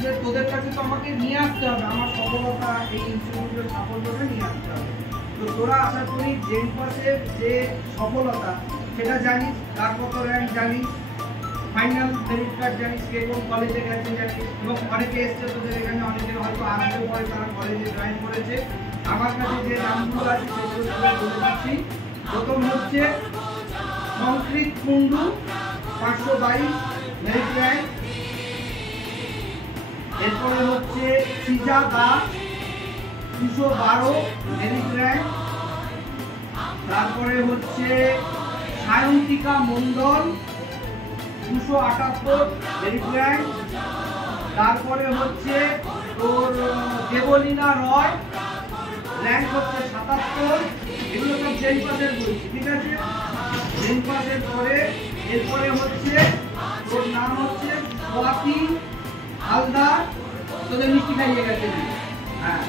যে তোদের কাছে তো আমাকে নিয়ে আসতে হবে, আমার সফলতা এই ইনস্টিটিউটের সাফল্যটা নিয়ে আসতে হবে। তো তোরা আশা করি জেন পাসের যে সফলতা সেটা জানিস, কার কত র্যাঙ্ক জানিস, ফাইনাল মেরিট কার্ড জানিস, কে কোন কলেজে গেছে জানিস, এবং অনেকে এসছে তোদের এখানে, অনেকের হয়তো আসতে পরে তারা কলেজে জয়েন করেছে। আমার কাছে যে নামগুলো আছে সেগুলো বলে দিচ্ছি। প্রথম হচ্ছে সংস্কৃত কুণ্ডু 522 মেরিট র্যাঙ্ক। এরপরে হচ্ছে সিজা দাস 212 মেরিট র্যাঙ্ক। তারপরে হচ্ছে সায়ন্তিকা মণ্ডল 278 মেরিট র্যাঙ্ক। তারপরে হচ্ছে তোর দেবলীনা রয় র্যাঙ্ক হচ্ছে 77। এগুলো সব জেন পাসের বলছি, ঠিক আছে? জেন পাসের পরে এরপরে হচ্ছে তোর নাম হচ্ছে স্বাতি হালদার, তোদের মিষ্টি খাইয়ে গেছে, হ্যাঁ,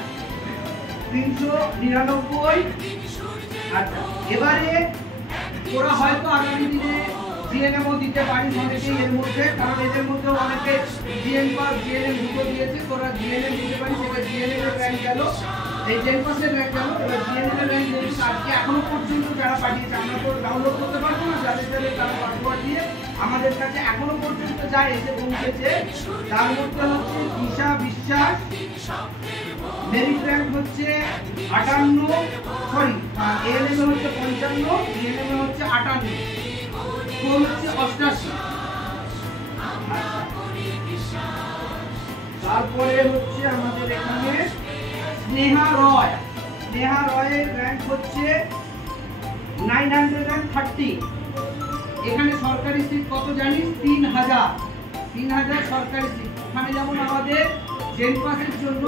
399। আচ্ছা, এবারে তোরা হয়তো আগামী দিনে জিএনএমও দিতে পারিস অনেকেই এর মধ্যে, কারণ এদের মধ্যে অনেকে জিএন পাস জিএনএম দুটো দিয়েছে, তোরা জিএনএম দিতে পারিস। এবার জিএনএম এর র্যাঙ্ক গেল, এই জেন পাসের র্যাঙ্ক গেল, এবার জিএনএম এর র্যাঙ্ক দেখি আজকে এখনো পর্যন্ত যারা পাঠিয়েছে, আমরা তো ডাউনলোড করতে পারবো না, যাদের তারা পাসওয়ার্ড দিয়ে আমাদের কাছে এখনো পর্যন্ত যা এসে পৌঁছেছে তার মধ্যে হচ্ছে দিশা বিশ্বাস মেরিট র্যাঙ্ক হচ্ছে 58, সরি এএনএম এ হচ্ছে 55, জিএনএম এ হচ্ছে 58, স্কোর হচ্ছে 88। তারপরে হচ্ছে আমাদের এখানে স্নেহা রয়ের র্যাঙ্ক হচ্ছে 930। এখানে সরকারি সিট কত জানিস? 3000 সরকারি সিট। ওখানে যেমন আমাদের জেন পাসের জন্য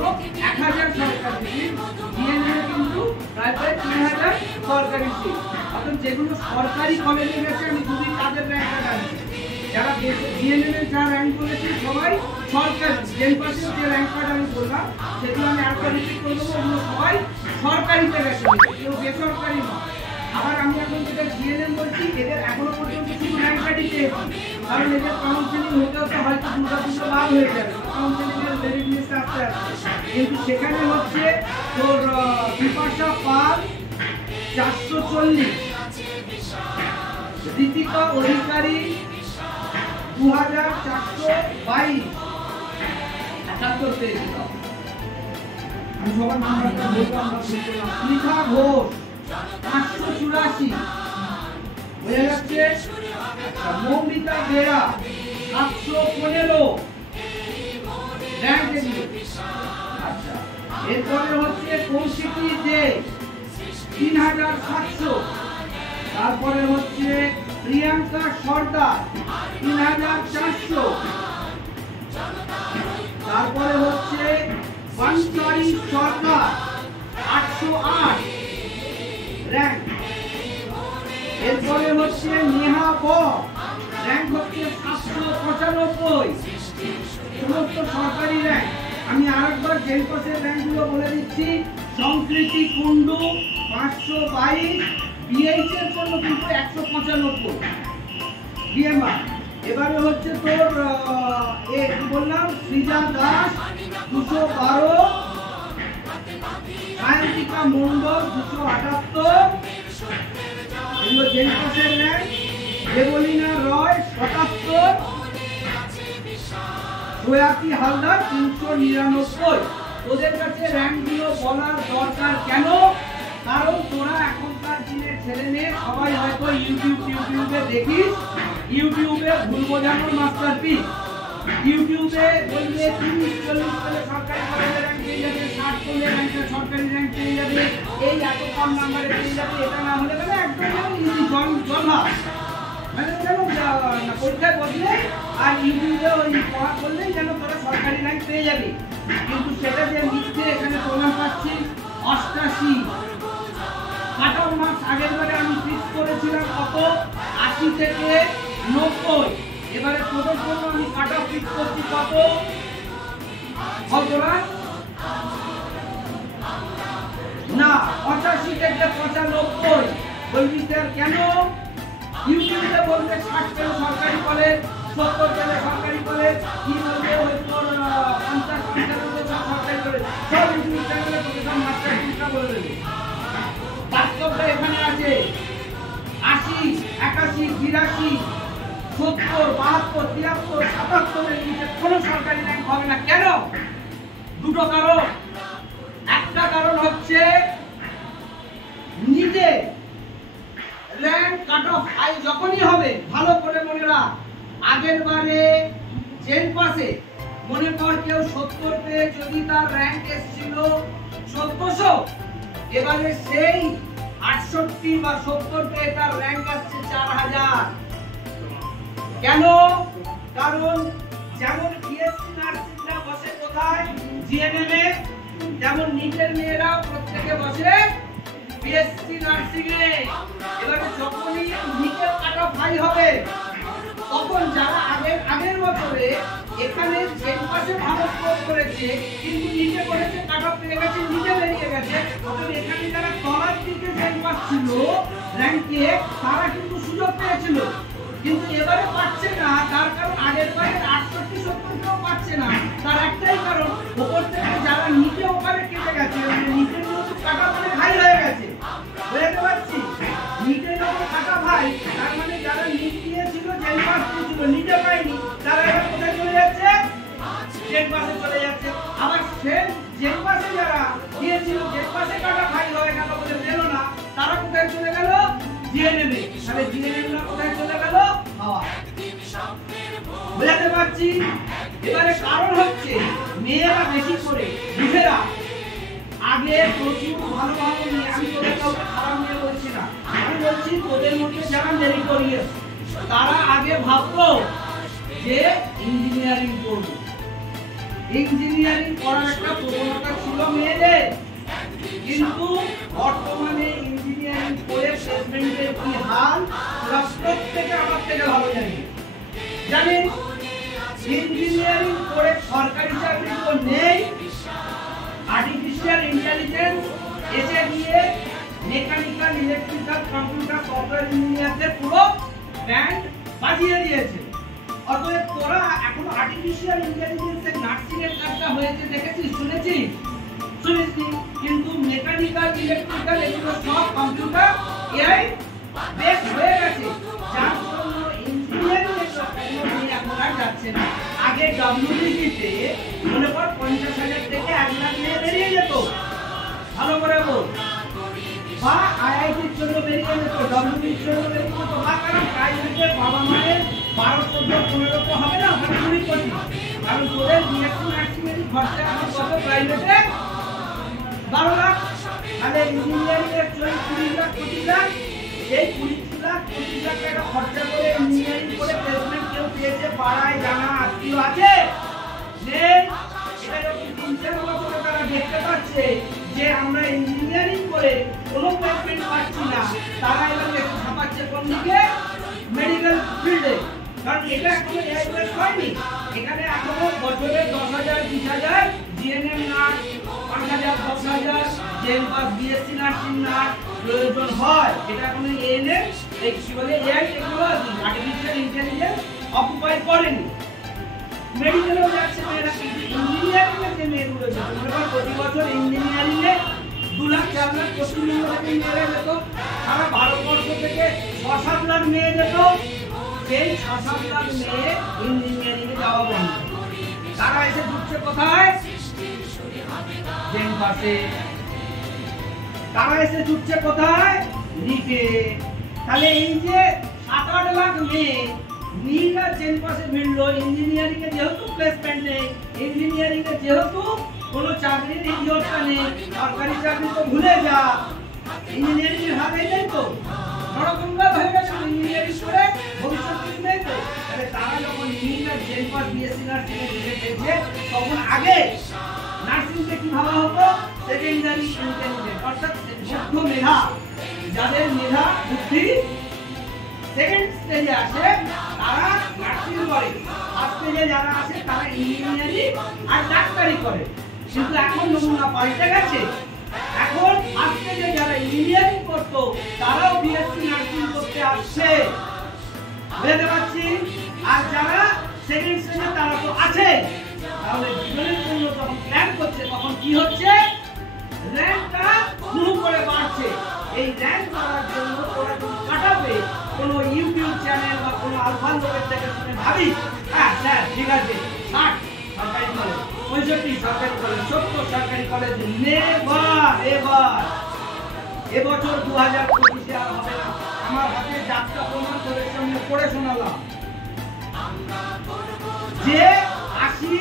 1000 সরকারি সিট, জিএনএম কিন্তু প্রায় 3000 সরকারি সিট। অর্থাৎ যেগুলো সরকারি কলেজে গেছে আমি যদি তাদের র্যাঙ্কটা জানি, যারা জিএনএম এর যা র্যাঙ্ক করেছে সবাই সরকারি। জেন পাসের যে র্যাঙ্ক কার্ড আমি বললাম সেগুলো আমি আরেকটা রিপিট করে দেবো, ওগুলো সবাই সরকারিতে গেছে, কেউ বেসরকারি নয়। আবার আমি এখন যেটা জিএনএম বলছি, এদের এখনো পর্যন্ত শুধু র্যাঙ্ক কার্ডই পেয়েছি, কারণ এদের কাউন্সিলিং হতে হতে হয়তো দুর্গাপুজো বার হয়ে যাবে, কাউন্সিলিং এর মেরিট লিস্ট আসতে আসতে। কিন্তু সেখানে হচ্ছে তোর বিপাশা পাল 440, ঋতিকা অধিকারী 2422, 78 পেয়েছিল। আমি সবার নাম্বারটা বললাম না, স্মিতা ঘোষ 584, হয়ে যাচ্ছে। মৌমিতা বেরা 715 র্যাঙ্ক এগুলো। আচ্ছা, এরপরে হচ্ছে কৌশিকী দে 3700। তারপরে হচ্ছে প্রিয়াঙ্কা সর্দার 3400। তারপরে হচ্ছে বাঞ্চারি সরকার 808 র্যাঙ্ক। এরপরে হচ্ছে নেহা বর র্যাঙ্ক হচ্ছে 795, সমস্ত সরকারি র্যাঙ্ক। আমি আরেকবার জেন পাসের র্যাঙ্কগুলো বলে দিচ্ছি। সংস্কৃতি কুণ্ডু 522, বিএইচ এর জন্য কিন্তু 195 বিএমআর। এবারে হচ্ছে তোর কি বললাম, সৃজা দাস 212, সায়ন্তিকা মণ্ডল 278, এগুলো জেন পাসের র্যাঙ্ক। দেবলীনা রয় 77, স্বাতি হালদার 399। তোদের কাছে র্যাঙ্কগুলো বলার দরকার কেন? কারণ তোরা এখনকার দিনের ছেলে মেয়ে সবাই হয়তো ইউটিউবে দেখিস, ইউটিউবে ভুল বোঝানোর মাস্টারপিস। ইউটিউবে বলবে 30-40 পেলে সরকারি কলেজে র্যাঙ্ক পেয়ে যাবে, 60 পেলে সরকারি র্যাঙ্ক পেয়ে যাবে, এই এত কম নাম্বারে পেয়ে যাবে, এটা না হলে মানে একদম ইজি জলভা, মানে যেন পরীক্ষায় বসলে আর ইউটিউবে ওই পড়া করলেই যেন তোরা সরকারি র্যাঙ্ক পেয়ে যাবে। কিন্তু সেটা যে মিথ্যে, এখানে প্রমাণ পাচ্ছি 88 কাট অফ মার্কস। আগের বারে আমি ফিক্স করেছিলাম কত, 80 থেকে 90। এবারে তোদের জন্য আমি কাট অফ ফিক্স করছি কত, কতটা না 85 থেকে 95। বলবি স্যার কেন? ইউটিউবে বলবে 60 পেলে সরকারি কলেজ, 70 পেলে সরকারি কলেজ, কি বলবে কৃষকরা এখানে আছে 80, 81, 82, 70, 72, 73, 77 এর নিচে কোনো সরকারি র্যাঙ্ক হবে না। কেন? দুটো কারণ। একটা কারণ হচ্ছে নিজে র্যাঙ্ক কাট অফ হাই যখনই হবে, ভালো করে মনে রাখ, আগের বারে জেন পাসে মনে কর কেউ 70 পেয়ে যদি তার র্যাঙ্ক এসেছিল 1400, এবারে সেই 68 বা 70 পেয়ে তার র্যাঙ্ক আসছে 4000। কেন? কারণ যেমন বিএসসি নার্সিংরা বসে কোথায়? জিএনএম এ, যেমন নিটের মেয়েরা প্রত্যেকে বসে বিএসসি নার্সিং এ। এবারে যখনই নিটের কাট অফ হাই হবে তখন যারা আগের বছরে এখানে জেন পাসে ভালো স্কোর করেছে কিন্তু নিচে করেছে, কাট অফ পেয়ে গেছে, নিচে বেরিয়ে গেছে, তখন এখানে যারা তলার দিকে জেন পাস ছিল র্যাঙ্কে তারা কিন্তু সুযোগ পেয়েছিল, কিন্তু এবারে পাচ্ছে না। তার কারণ আগের বারে 68, 70 কেউ পাচ্ছে না। তার একটাই কারণ, উপর থেকে যারা নিচে ওখানে কেটে গেছে, মানে নিচে কিন্তু কাট অফ হাই হয়ে গেছে। বুঝতে পারছি? নিচে যখন কাট অফ হাই, তার মানে যারা নিচ দিয়েছিল জেন পাস দিয়েছিল নিচে পায়নি, তারা এবার কোথায় চলে যাচ্ছে? জেন পাসে চলে যাচ্ছে। আবার সেম জেন পাসে যারা দিয়েছিল জেন পাসে কাট অফ হাই হয়ে গেল বলে দিল না, তারা কোথায় চলে গেল? জিএনএম এ। তাহলে জিএনএম না কোথায় চলে গেল? হাওয়া। বুঝতে পারছি? এবারে কারণ হচ্ছে মেয়েরা বেশি করে বুঝেরা আগে প্রচুর ভালো ভালো মেয়ে, আমি তোদের কাউকে খারাপ মেয়ে বলছি না, আমি বলছি তোদের মধ্যে যারা মেরিটোরিয়াস তারা আগে ভাবতো যে ইঞ্জিনিয়ারিং করব। ইঞ্জিনিয়ারিং করার একটা প্রবণতা ছিল মেয়েদের, কিন্তু বর্তমানে ইঞ্জিনিয়ারিং করে প্লেসমেন্টের কি হাল প্রত্যেকে আমার থেকে ভালো জানেন। ইঞ্জিনিয়ারিং করে সরকারি চাকরি তো নেই, আর্টিফিশিয়াল ইন্টেলিজেন্স এসে গিয়ে মেকানিক্যাল, ইলেকট্রিক্যাল, কম্পিউটার, সফটওয়্যার ইঞ্জিনিয়ারদের পুরো ব্যান্ড বাজিয়ে দিয়েছে। অতএব তোরা এখন আর্টিফিশিয়াল ইন্টেলিজেন্সের নার্সিং এর কাজটা হয়েছে দেখেছিস, শুনেছিস? শুনেছি, কিন্তু মেকানিক্যাল, ইলেকট্রিক্যাল এগুলো সব কম্পিউটার এআই বেস হয়ে গেছে, যার জন্য ইঞ্জিনিয়ারিং এর টেকনোলজি এখন আর যাচ্ছে না। আগে ডব্লিউবিসি তে মনে কর 50,000 থেকে 1 লাখ নিয়ে বেরিয়ে যেত, ভালো করে বল, বা আইআইটির জন্য বেরিয়ে যেত, ডব্লিউবিসির জন্য বেরিয়ে যেত, বা কারণ প্রাইভেটে বাবা মায়ের 12, 14, 15 তো হবে না, 20 কোটি, কারণ তোদের বিএসসি নার্সিং এর খরচা এখন কত প্রাইভেটে? 12 লাখ। তাহলে ইঞ্জিনিয়ারিং এর 20 লাখ, 25 লাখ, এই 20 লাখ 25 লাখ টাকা খরচা করে ইঞ্জিনিয়ারিং করে প্লেসমেন্ট কেউ পেয়েছে? পাড়ায় জানা আত্মীয় আছে? নেই। এটা যখন 3-4 বছর তারা দেখতে পাচ্ছে যে আমরা ইঞ্জিনিয়ারিং করে কোনো প্লেসমেন্ট পাচ্ছি না, তারা এবার একটু ছাপাচ্ছে কোন দিকে? মেডিকেল ফিল্ডে। কারণ এটা এখনো এআই বেস হয়নি, এখানে এখনো বছরে 10,000, 20,000 জিএনএম নার্স, 5,000, 10,000 জেন পাস বিএসসি নার্সিং নার্স প্রয়োজন হয়। এটা এখনো এএনএম, এই কি বলে AI technology, artificial intelligence occupy করেনি। মেডিকেলেও যাচ্ছে মেয়েরা, কিন্তু ইঞ্জিনিয়ারিং এর যে মেয়েগুলো যাচ্ছে, মনে কর প্রতি বছর ইঞ্জিনিয়ারিং এ 2 লাখ, 4 লাখ পশ্চিমবঙ্গ থেকে মেয়েরা যেত, সারা ভারতবর্ষ থেকে 6-7 লাখ মেয়ে যেত। সেই 6-7 লাখ মেয়ে ইঞ্জিনিয়ারিং এ যাওয়া বন্ধ। তারা এসে ঢুকছে কোথায়? জেন পাসে। তারা এসে ঢুকছে কোথায়? নিটে। তাহলে এই যে 7-8 লাখ মেয়ে নিট আর জেন পাসে ভিড়লো, ইঞ্জিনিয়ারিং এ যেহেতু প্লেসমেন্ট নেই, ইঞ্জিনিয়ারিং এ যেহেতু কোনো চাকরির ইয়ত্তা নেই, সরকারি চাকরি তো ভুলে যা, ইঞ্জিনিয়ারিং এর হাতে নেই তো, নরকঙ্গা হয়ে গেছে ইঞ্জিনিয়ারিং করে ভবিষ্যৎ কিছু নেই তো। তাহলে তারা যখন নিট আর জেন পাস বিএসসি নার্সিং এ ঢুকেছে, তখন আগে নার্সিংকে কি ভাবা হতো? সেকেন্ডারি ইন্টেলিজেন্স, অর্থাৎ বুদ্ধ মেধা, যাদের মেধা বুদ্ধি সেকেন্ড স্টেজে আসে তারা নার্সিং করে, ফার্স্ট স্টেজে যারা আসে তারা ইঞ্জিনিয়ারিং আর ডাক্তারি করে। কিন্তু এখন নমুনা পাল্টে গেছে, এখন ফার্স্ট স্টেজে যারা ইঞ্জিনিয়ারিং করতো তারাও বিএসসি নার্সিং করতে আসছে, বুঝতে পারছি? আর যারা সেকেন্ড স্টেজে তারা তো আছে। তাহলে জীবনের জন্য যখন প্ল্যান করছে তখন কি হচ্ছে? র্যাঙ্কটা শুরু করে বাড়ছে। এই র্যাঙ্ক করার জন্য তোরা যদি কাটাবে কোনো ইউটিউব চ্যানেল বা কোনো আলফা লোকের থেকে শুনে ভাবি হ্যাঁ স্যার ঠিক আছে 60 সরকারি কলেজ 65 সরকারি কলেজ 70 সরকারি কলেজ এবছর 2025-এ আর হবে না। আমার হাতে যাত্রা প্রমাণ তোদের সামনে পড়ে শোনালাম যে 80,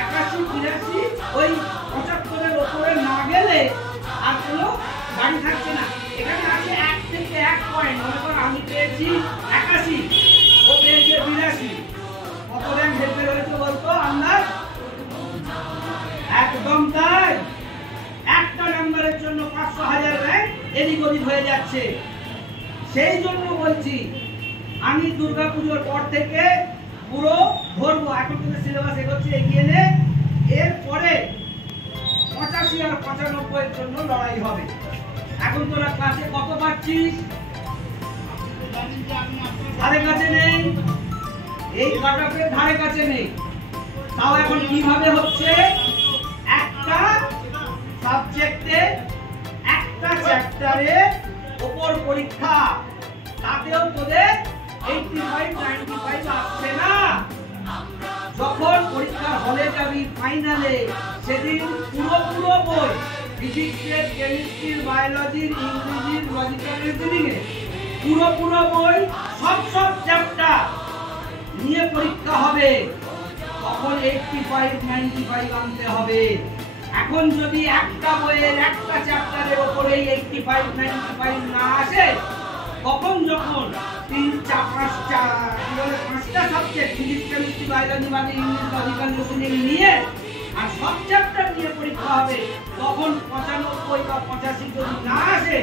81, 82 ওই 75-এর উপরে না গেলে আর কোনো গাড়ি থাকছে না। এখানে আছে 1 থেকে 1 পয়েন্ট। মনে কর আমি পেয়েছি 81, ও পেয়েছে 82। কত র্যাঙ্ক হেরফের হয়েছে বলতো আন্দাজ? একদম তাই। একটা নাম্বারের জন্য 500,000 র্যাঙ্ক এদিক ওদিক হয়ে যাচ্ছে। সেই জন্য বলছি আমি দুর্গাপুজোর পর থেকে পুরো ধরবো। এখন কিন্তু সিলেবাস এগোচ্ছে, এগিয়ে নে। এরপরে 85 আর 95 এর জন্য লড়াই হবে। এখন তোরা ক্লাসে কত পাচ্ছিস? ধারে কাছে নেই, এই কাটঅফের ধারে কাছে নেই। তাও এখন কিভাবে হচ্ছে? একটা সাবজেক্টে একটা চ্যাপ্টারে উপর পরীক্ষা, তাতেও তোদের 85, 95 আসছে না। যখন পরীক্ষার হলে যাবি ফাইনালে, সেদিন পুরো বই ফিজিক্সের, কেমিস্ট্রির, বায়োলজির, ইংরেজির, লজিক্যাল রিজনিং এর পুরো বই সব চ্যাপ্টার নিয়ে পরীক্ষা হবে। তখন 85, 95 আনতে হবে। এখন যদি একটা বইয়ের একটা চ্যাপ্টারের উপরে 85, 95 না আসে, তখন যখন 5টা subject physics, chemistry, biology, English, logical reasoning নিয়ে আর সব চ্যাপ্টার নিয়ে পরীক্ষা হবে, তখন 95 বা 85 যদি না আসে,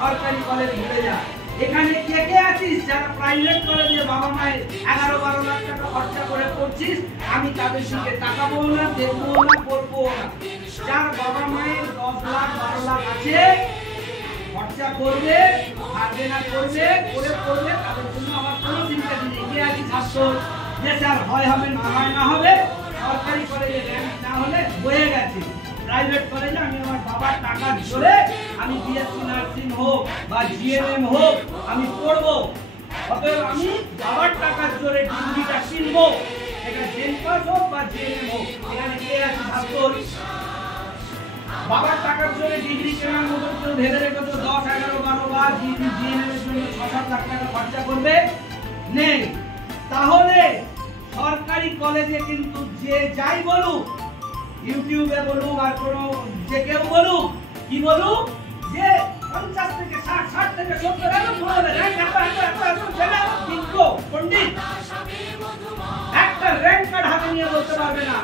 সরকারি কলেজ ভুলে যা। এখানে কে আছিস যারা প্রাইভেট কলেজে বাবা মায়ের 11-12 লাখ টাকা খরচা করে পড়ছিস? আমি তাদের দিকে তাকাবো না, দেখবো না, করবো না। যার বাবা মায়ের 10 লাখ 12 লাখ আছে, খরচা করবে, পারবে না করবে, করে করবে, তাদের জন্য আমার কোনো চিন্তা নেই। কে আছি ছাত্র যে স্যার হয় হবে না হয় না হবে, সরকারি কলেজে র্যাঙ্ক না হলে হয়ে গেছে। প্রাইভেট কলেজে আমি আমার বাবার টাকার জোরে আমি বিএসসি নার্সিং হোক বা জিএনএম হোক আমি পড়বো। অতএব আমি বাবার টাকার জোরে ডিগ্রিটা কিনবো, এটা জেনপাস হোক বা জিএনএম হোক। এখানে কে আছে ছাত্র? বাবার টাকার জোরে ডিগ্রি কেনার মতো কেউ ভেবে রেখেছো 10, 11, 12 বা জিএনএম এর জন্য 6-7 লাখ টাকা খরচা করবে? নেই। তাহলে সরকারি কলেজে কিন্তু যে যাই বলুক, ইউটিউবে বলুক আর কোনো যে কেউ বলুক, কি বলুক যে 50 থেকে 60, 60 থেকে 70 এত বলবে র্যাঙ্ক এত পণ্ডিত একটা র্যাঙ্ক কার্ড হাতে নিয়ে বলতে পারবে না,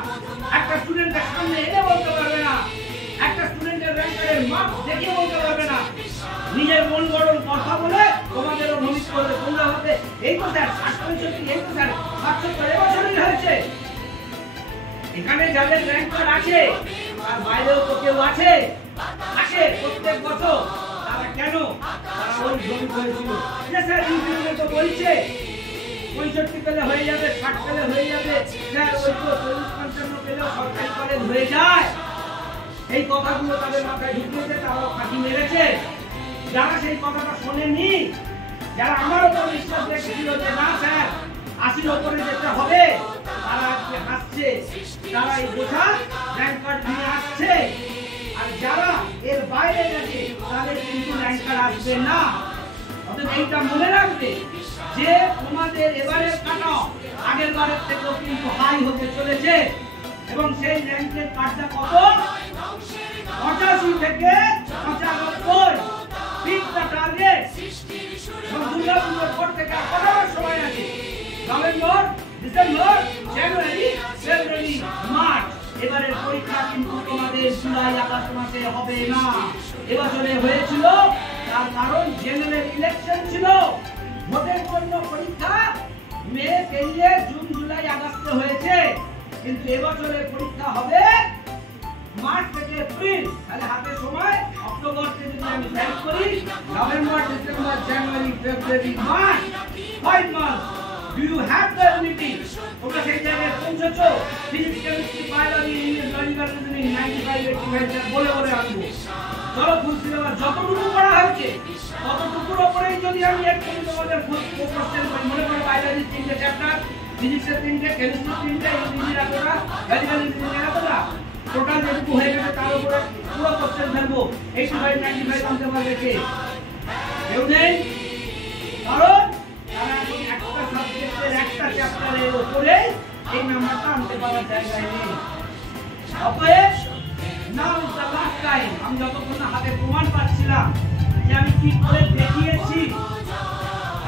একটা স্টুডেন্টের সামনে এনে বলতে পারবে না, একটা স্টুডেন্টের র্যাঙ্ক কার্ডের মার্কস দেখিয়ে বলতে পারবে না। নিজের মন গড়ন কথা বলে তোমাদেরও ভবিষ্যৎ করবে। তোমরা হতে এই তো স্যার 60, এই তো স্যার 70 এবছরই হয়েছে। এখানে যাদের র্যাঙ্ক কার্ড আছে আর বাইরেও তো কেউ আছে প্রত্যেক বছর, তারা কেন? তারা ওই জমি হয়েছিল যে স্যার ইউটিউবে তো বলছে 65 পেলে হয়ে যাবে, 60 পেলে হয়ে যাবে, স্যার ওই তো 40-55 পেলেও সরকারি কলেজ হয়ে যায়। এই কথাগুলো তাদের মাথায় ঢুকিয়েছে, তারাও ফাঁকি মেরেছে। যারা সেই কথাটা শোনেনি, যারা আমার উপর বিশ্বাস রেখেছিল যে না স্যার 80 উপরে যেতে হবে, তারা আজকে হাসছে, তারা এই বোঝা র্যাঙ্ক কার্ড নিয়ে আসছে। আর যারা এর বাইরে গেছে তাদের কিন্তু র্যাঙ্ক কার্ড আসবে না। অতএব এইটা মনে রাখবে যে তোমাদের এবারের কাটঅফ আগের বারের থেকেও কিন্তু হাই হতে চলেছে এবং সেই র্যাঙ্কের কার্ডটা কত? 85 থেকে 95। তিনটা টার্গেট। দুর্গাপুজোর পর থেকে কত সময় আছে? নভেম্বর, ডিসেম্বর, জানুয়ারি, ফেব্রুয়ারি, মার্চ। এবারের পরীক্ষা কিন্তু তোমাদের জুলাই আগস্ট মাসে হবে না। এবছরে হয়েছিল, তার কারণ জেনারেল ইলেকশন ছিল। ভোটের জন্য পরীক্ষা মে পেরিয়ে জুন, জুলাই, আগস্টে হয়েছে, কিন্তু এবছরের পরীক্ষা হবে মার্চ থেকে এপ্রিল। তাহলে হাতে সময় অক্টোবরকে যদি আমি সাইড করি, November, December, January, February, March, 5 months. Do you have the ability? তোমরা সেই জায়গায় পৌঁছেছো? Physics, chemistry, biology, English, logical reasoning 95, 85 বলে আনবো। চলো ফুল সিলেবাস যতটুকু পড়া হয়েছে ততটুকুর উপরেই যদি আমি একটু তোমাদের ফুল কোশ্চেন করি, মনে করো বায়োলজি 3টে চ্যাপ্টার, ফিজিক্সের 3টে, কেমিস্ট্রি 3টে, ইংরেজি এতটা, ফিজিক্যাল ইঞ্জিনিয়ারিং এতটা, টোটাল যেটুকু হয়ে গেছে তার উপরে পুরো কোশ্চেন ফেলবো। 85-95 আনতে পারবে কে? কেউ নেই? কারণ তারা একটা সাবজেক্টের একটা চ্যাপ্টারের উপরে এই নাম্বারটা আনতে পারার জায়গায় নেই। অতএব now is the last time. আমি যতক্ষণ না হাতে প্রমাণ পাচ্ছিলাম যে আমি কি করে দেখিয়েছি,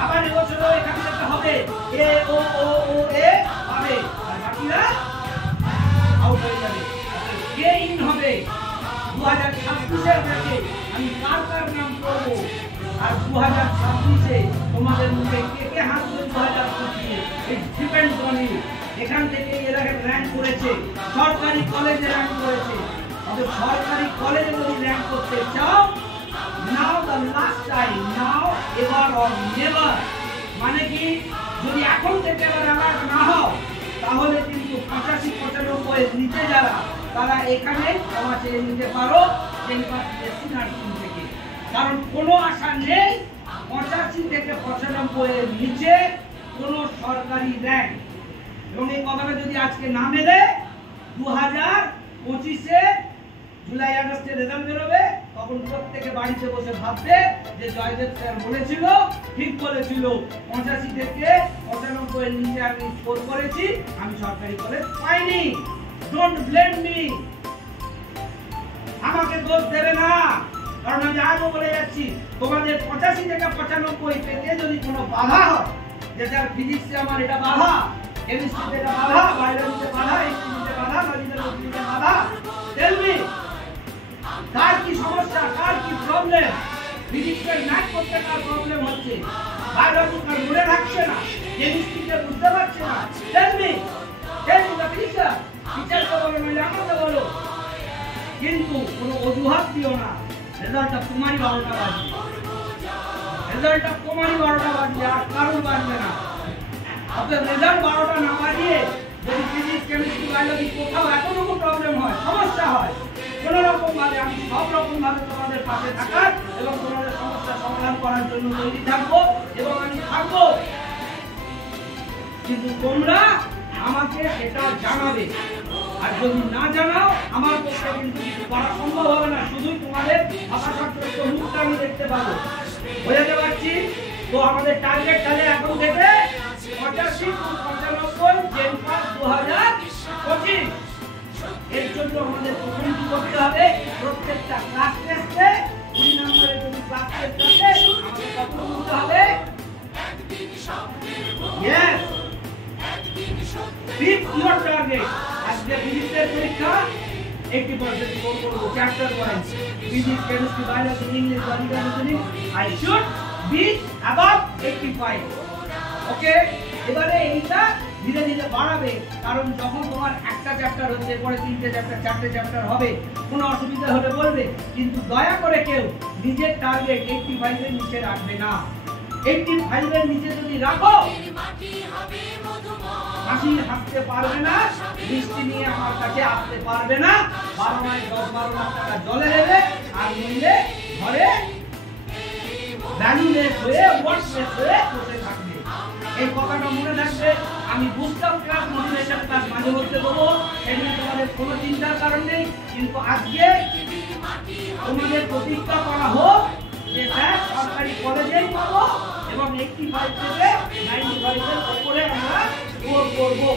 আবার এবছরও এখান থেকে হবে এ ও ও ও এ হবে, আর বাকিরা আউট হয়ে যাবে। কে ইন হবে 2026-এর ব্যাচে আমি কার কার নাম করব, আর 2026-এ তোমাদের মুখে কে কে হাসবে 2025-এ, এই ডিপেন্ডস অন ইউ। এখান থেকে এরা র‍্যাঙ্ক করেছে, সরকারি কলেজে র‍্যাঙ্ক করেছে। তবে সরকারি কলেজে যদি র‍্যাঙ্ক করতে চাও, now the last time, now ever or never. মানে কি, যদি এখন থেকে এবার অ্যালার্ট না হও তাহলে কিন্তু 85-95 নিচে যারা তারা এখানে ক্ষমা চেয়ে নিতে পারো ইউনিভার্সিটি নার্সিং থেকে। কারণ কোনো আশা নেই 85 থেকে 95 এর নিচে কোনো সরকারি র‍্যাঙ্ক। এবং এই কথাটা যদি আজকে না মেলে 2025-এ জুলাই আগস্টে রেজাল্ট বেরোবে, তখন প্রত্যেকে বাড়িতে বসে ভাববে যে জয়দেব স্যার বলেছিল, ঠিক বলেছিল, 85 থেকে 95 এর নিচে আমি স্কোর করেছি, আমি সরকারি কলেজ পাইনি। ডোন্ট ব্লেম মি, আমাকে দোষ দেবে না। কারণ আমি আগে বলে যাচ্ছি, তোমাদের 85 থেকে 95 পেতে যদি কোনো বাধা হয়, যে স্যার ফিজিক্সে আমার এটা বাধা, কেমিস্ট্রিতে এটা বাধা, বায়োলজিতে বাধা, হিস্ট্রিতে বাধা, লজিক্যাল বাধা, টেল মি কার কি সমস্যা, কার কি প্রবলেম? ফিজিক্সের ম্যাথ করতে কার প্রবলেম হচ্ছে, বায়োলজি কার মনে থাকছে না, কেমিস্ট্রিতে বুঝতে পারছে না, টেল মি দ্য টিচার। টিচারকে বলো, নইলে আমাকে বলো, কিন্তু কোনো অজুহাত দিও না। রেজাল্টটা তোমারই 12টা বাজবে, রেজাল্টটা তোমারই 12টা বাজবে, আর কারোর বাজবে না। অতএব রেজাল্ট 12টা না বাজিয়ে যদি ফিজিক্স, কেমিস্ট্রি, বায়োলজি কোথাও এতটুকু প্রবলেম হয়, সমস্যা হয়, কোন রকম ভাবে আমি সব রকম ভাবে তোমাদের পাশে থাকার এবং তোমাদের সমস্যা সমাধান করার জন্য তৈরি থাকবো এবং আমি থাকবো। কিন্তু তোমরা আমাকে সেটা জানাবে, আর যদি না জানাও আমার পক্ষে কিন্তু কিছু করা সম্ভব হবে না। শুধুই তোমাদের ভাষাশাস্ত্র মুখটা আমি দেখতে পাবো, বোঝাতে পারছি তো। আমাদের টার্গেট তাহলে এখন থেকে 85-95 জেন পাস 2025। এর জন্য আমাদের প্রথম কি করতে হবে, প্রত্যেকটা ক্লাস টেস্টে 2 নম্বরের যদি ক্লাস টেস্ট আছে আমাদের কত করতে হবে? Yes, pick your target. আজকে ফিজিক্সের পরীক্ষা 80% স্কোর করব chapter wise, physics, chemistry, biology, English, logical reasoning. I should be above 85। Okay, এবারে এইটা ধীরে ধীরে বাড়াবে, কারণ যখন তোমার একটা চ্যাপ্টার হচ্ছে, পরে 3টে চ্যাপ্টার, 4টে চ্যাপ্টার হবে, কোনো অসুবিধা হলে বলবে। কিন্তু দয়া করে কেউ নিজের টার্গেট 85 এর নিচে রাখবে না। 85 এর নিচে যদি রাখো, হাসি হাসতে পারবে না, মিষ্টি নিয়ে আমার কাছে আসতে পারবে না, 12 লাখ টাকা জলে দেবে, আর নইলে ঘরে ভ্যালুলেস হয়ে, ওয়ার্থলেস হয়ে বসে থাকবে। এই কথাটা মনে রাখবে। আমি বুস্টার ক্লাস, মোটিভেশন ক্লাস মাঝে মধ্যে দেবো, এগুলো তোমাদের কোনো চিন্তার কারণ নেই। কিন্তু আজকে তোমাদের প্রতিজ্ঞা করা হোক যে স্যার সরকারি কলেজেই পাবো এবং 85 থেকে 95 এর উপরে আমরা স্কোর করবো।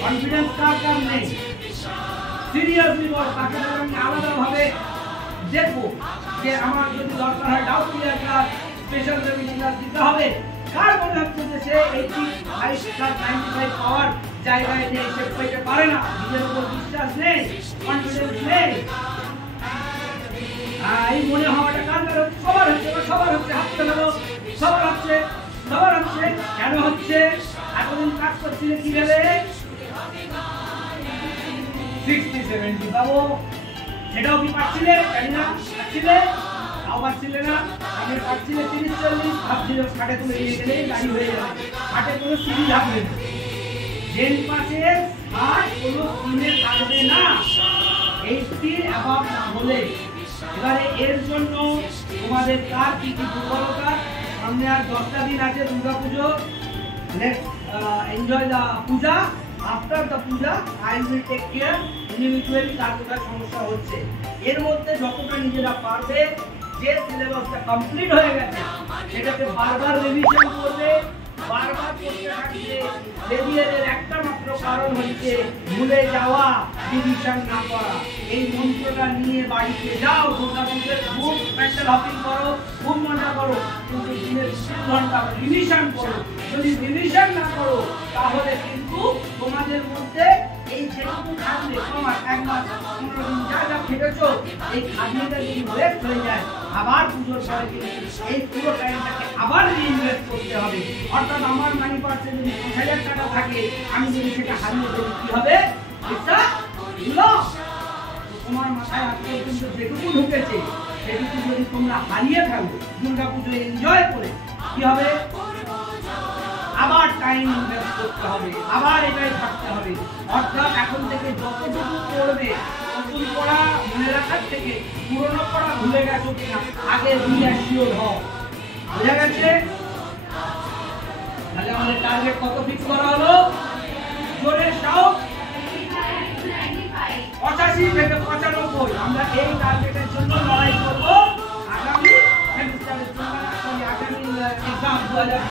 কনফিডেন্স কার কার নেই? সিরিয়াসলি বল, তাকে আমি আলাদাভাবে দেখবো যে আমার যদি দরকার হয় doubt clear class, special revision class দিতে হবে। কার মনে হচ্ছে যে সে 85-95 পাওয়ার জায়গায় এসে পেতে পারে না, নিজের উপর বিশ্বাস নেই, কনফিডেন্স নেই? এই মনে হওয়াটা কার কার হচ্ছে? সবার হচ্ছে, সবার হচ্ছে, হাত তুলে গেল, সবার হচ্ছে, সবার হচ্ছে। কেন হচ্ছে? এতদিন কাজ করছিলে কি ভেবে 60-70 পাবো, সেটাও কি পাচ্ছিলে? জানি না, পাচ্ছিলে? তাও পাচ্ছিলে না। আমি পাচ্ছিলে 30-40, ভাবছিল 60-এ তুলে নিয়ে গেলে গাড়ি হয়ে যাবে, 60-এ কোনো সিঁড়ি থাকবে না। জেন পাশে 60 কোনো স্কিমে থাকবে না। 80 অ্যাবাভ না হলে এবারে এর জন্য তোমাদের কার কি কি দুর্বলতা, সামনে আর 10টা দিন আছে Durgapuja, let's enjoy the puja. After the puja I will take care individually কার কোথায় সমস্যা হচ্ছে। এর মধ্যে যতটা নিজেরা পারবে, যে সিলেবাসটা কমপ্লিট হয়ে গেছে সেটাকে বারবার রিভিশন করবে, বারবার করতে থাকবে। রেডিয়ারের একটা মাত্র কারণ হচ্ছে ভুলে যাওয়া, রিভিশন না করা। এই মন্ত্রটা নিয়ে বাড়িতে যাও, দুর্গাপুজোর খুব স্পেশাল হপিং করো, খুব মজা করো, কিন্তু দিনের 2 ঘন্টা রিভিশন করো। যদি রিভিশন না করো তাহলে কিন্তু তোমাদের মধ্যে এই যেটুকু থাকবে, তোমার 1 মাস 15 দিন যা যা খেটেছো, এই খাটনিটা যদি ওয়েস্ট হয়ে যায়, আবার পুজোর পরে কিন্তু এই পুরো টাইমটাকে আবার রিইনভেস্ট করতে হবে। অর্থাৎ আমার মানি পার্সে যদি 5000 টাকা থাকে, আমি যদি সেটা হারিয়ে ফেলি কি হবে? এটা লস। তোমার মাথায় আজ পর্যন্ত যেটুকু ঢুকেছে সেটুকু যদি তোমরা হারিয়ে ফেলো দুর্গাপুজো এনজয় করে, কি হবে? আবার টাইম ইনভেস্ট করতে হবে, আবার এটাই থাকতে হবে। অর্থাৎ এখন থেকে যতটুকু করবে, নতুন পড়া মনে রাখার থেকে পুরনো পড়া ভুলে গেছো কিনা আগে রিঅ্যাসিওর হও। বোঝা গেছে? তাহলে আমাদের টার্গেট কত ফিক্স করা হলো? জোরে সাউন্ড 85 থেকে 95। আমরা এই টার্গেটের জন্য লড়াই করব আগামী সেমিস্টারের জন্য, আগামী এক্সাম 2000